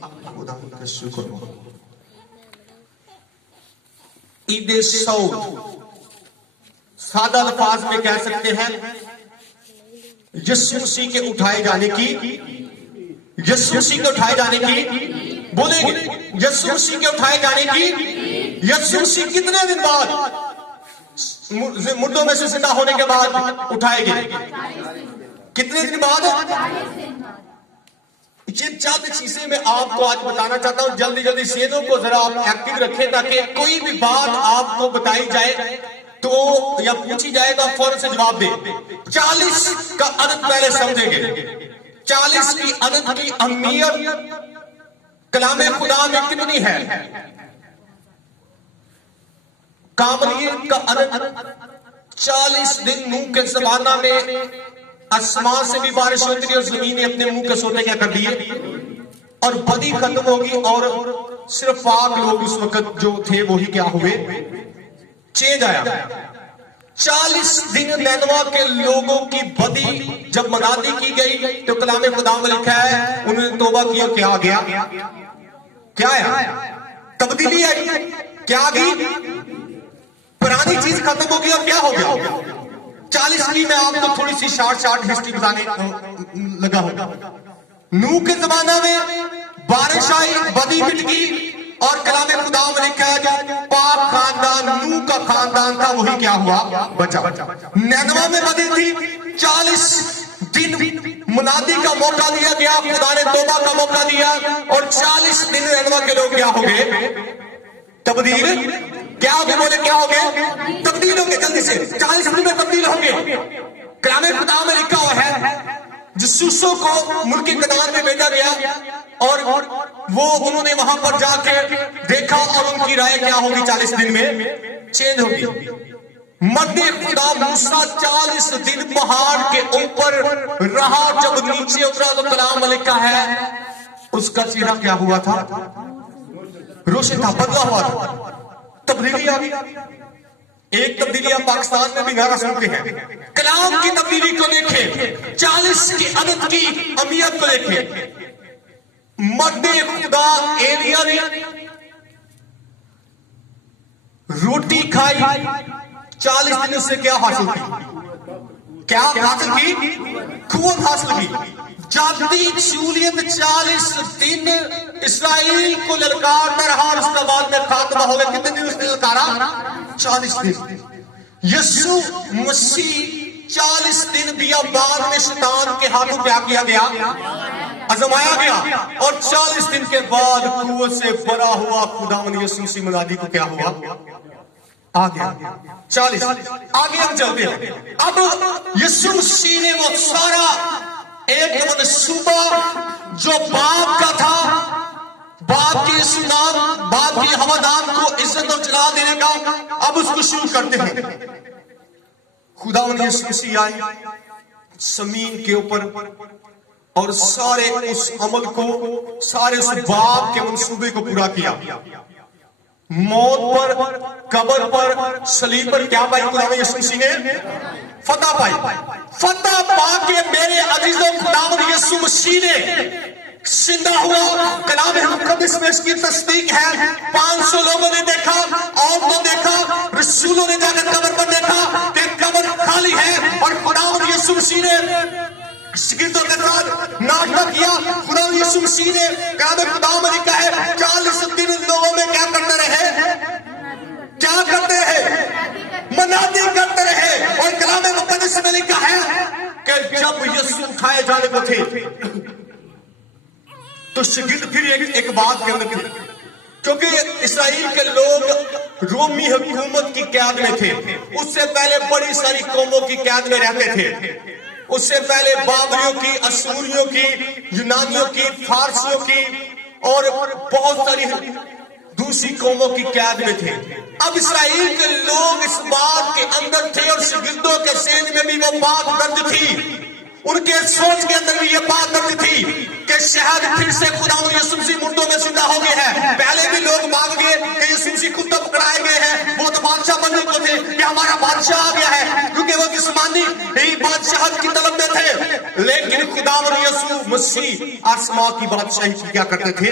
خدا کا شکر ہو. عید سعود سادہ الفاظ میں کہہ سکتے ہیں یسوع مسیح کے اٹھائے جانے کی، یسوع مسیح کے اٹھائے جانے کی، بولیں گے یسوع مسیح کے اٹھائے جانے کی. یسوع مسیح کتنے دن بعد مردوں میں سے زندہ ہونے کے بعد اٹھائے گئے؟ کتنے دن بعد؟ یہ چند چیزیں میں آپ کو آج بتانا چاہتا ہوں. جلدی جلدی ذہنوں کو ذرا آپ ایکٹیو رکھیں تاکہ کوئی بھی بات آپ کو بتائی جائے تو یا پوچھی جائے تو آپ فوراً سے جواب دیں. 40 کا عدد پہلے سمجھیں گے. 40 کی عدد کی اہمیت کلام خدا میں کتنی ہے؟ کاملیت کا عدد 40 دن نوح کے زمانہ میں آسمان سے بھی بارش ہوتی تھی اور زمین نے اپنے منہ کے سوتے کیا کر دیے اور بدی ختم ہوگی اور صرف پاک لوگ اس وقت جو تھے وہی کیا ہوئے، چینج آیا. 40 دن نینوا کے لوگوں کی بدی جب منادی کی گئی تو کلام خدا میں لکھا ہے انہوں نے توبہ کیا. کیا آ گیا؟ کیا آیا؟ تبدیلی آئی. کیا آ گئی؟ پرانی چیز ختم ہو گئی اور کیا ہو گیا؟ 40 کی میں آپ کو تھوڑی سی شارٹ ہسٹری بتانے لگا ہوگا. نوح کے زمانہ میں بارش آئی، بدی مٹ گئی اور کلام خدا میں لکھا ہے جو پاک خاندان نوح کا خاندان تھا وہی کیا ہوا؟ بچا. نینوا میں بدی تھی، 40 دن منادی کا موقع دیا گیا، خدا نے توبہ کا موقع دیا اور 40 دن نینوا کے لوگ کیا ہو گئے؟ تبدیل. کیا ہو گئے؟ بولے کیا ہو گئے؟ تبدیل ہو گئے. جلدی سے 40 دن میں تبدیل ہوں گے. کلام خدا میں لکھا ہوا ہے جسوسوں کو ملک کنعان میں بھیجا گیا اور وہ انہوں نے وہاں پر جا کے دیکھا اور ان کی رائے کیا ہوگی؟ 40 دن میں چینج ہوگی. مرد خدا موسیٰ 40 دن پہاڑ کے اوپر رہا، جب نیچے اترا تو کلام میں لکھا ہے اس کا چہرہ کیا ہوا تھا؟ روشن تھا، بدلا ہوا تھا. تبدیلی آ گئی. ایک تبدیلی آپ پاکستان میں بھی نعرہ سنتے ہیں. کلام کی تبدیلی کو دیکھیں، 40 کی عدد کی اہمیت کو دیکھیں. مرد خدا ایلیا نے روٹی کھائی، 40 دن سے کیا حاصل کی؟ کیا حاصل کی؟ قوت حاصل کی. جاتی شمولیت 40 دن اسرائیل کو للکارتا رہا اور اس کے بعد میں خاتمہ ہو گیا. کتنے دن اس نے للکارا؟ 40 دن. یسوع مسیح 40 دن بیابان میں شیطان کے ہاتھوں کیا کیا گیا؟ آزمایا گیا اور 40 دن کے بعد قوت سے بڑا ہوا خداوند یسوع مسیح منادی کو کیا ہوا؟ آ گیا. 40 آگے ہم چلتے ہیں. اب یسوع مسیح نے وہ سارا ایک منصوبہ جو باپ کا تھا، باپ کے سنام، باپ کے ہوادار کو عزت اور جلال دینے کا، اب اس کو شروع کرتے ہیں. خداوند یسوع مسیح آئے زمین کے اوپر اور سارے اس عمل کو، سارے اس باپ کے منصوبے کو پورا کیا. موت پر، قبر پر، صلیب پر کیا پائی خداوند یسوع مسیح نے؟ فتح پائی. فتح پا کے میرے عزیزوں خداوند یسوع مسیح نے زندہ ہوا. کلام مقدس میں اس کی تصدیق ہے. 500 لوگوں نے دیکھا، عورتوں نے دیکھا، رسولوں نے جا کر قبر پر دیکھا کہ قبر خالی ہے اور خداوند یسوع مسیح نے شاگردوں کے ساتھ ناشتہ کیا. خداوند یسوع مسیح نے کلام خدا میں لکھا ہے 40 دن لوگوں میں کیا کرتے رہے؟ کیا کرتے رہے؟ منادی کرتے رہے. اور کلام مقدس میں لکھا ہے کہ جب یسوع اٹھائے جانے کو تھے تو شاگرد پھر ایک بات کے اندر تھے، کیونکہ اسرائیل کے لوگ رومی حکومت کی قید میں تھے. اس سے پہلے بڑی ساری قوموں کی قید میں رہتے تھے. اس سے پہلے بابلیوں کی، اسوریوں کی، یونانیوں کی، فارسیوں کی اور بہت ساری دوسری قوموں کی قید میں تھے. اب اسرائیل کے لوگ اس بات کے اندر تھے اور شاگردوں کے ذہن میں بھی وہ بات درج تھی، ان کے سوچ کے اندر بھی یہ بات درج تھی کہ شاید پھر سے خداوند یسوع مسیح مردوں میں زندہ ہو گئے ہیں. پہلے بھی لوگ بھاگ گئے کہ یسوع مسیح خود تو پکڑائے گئے ہیں، وہ تو بات بادشاہ بننے کو تھے کہ ہمارا بادشاہ آ گیا ہے، کیونکہ وہ جسمانی بادشاہت کی طلب میں تھے، لیکن خداوند یسوع مسیح آسمان کی بادشاہی کی کیا کرتے تھے؟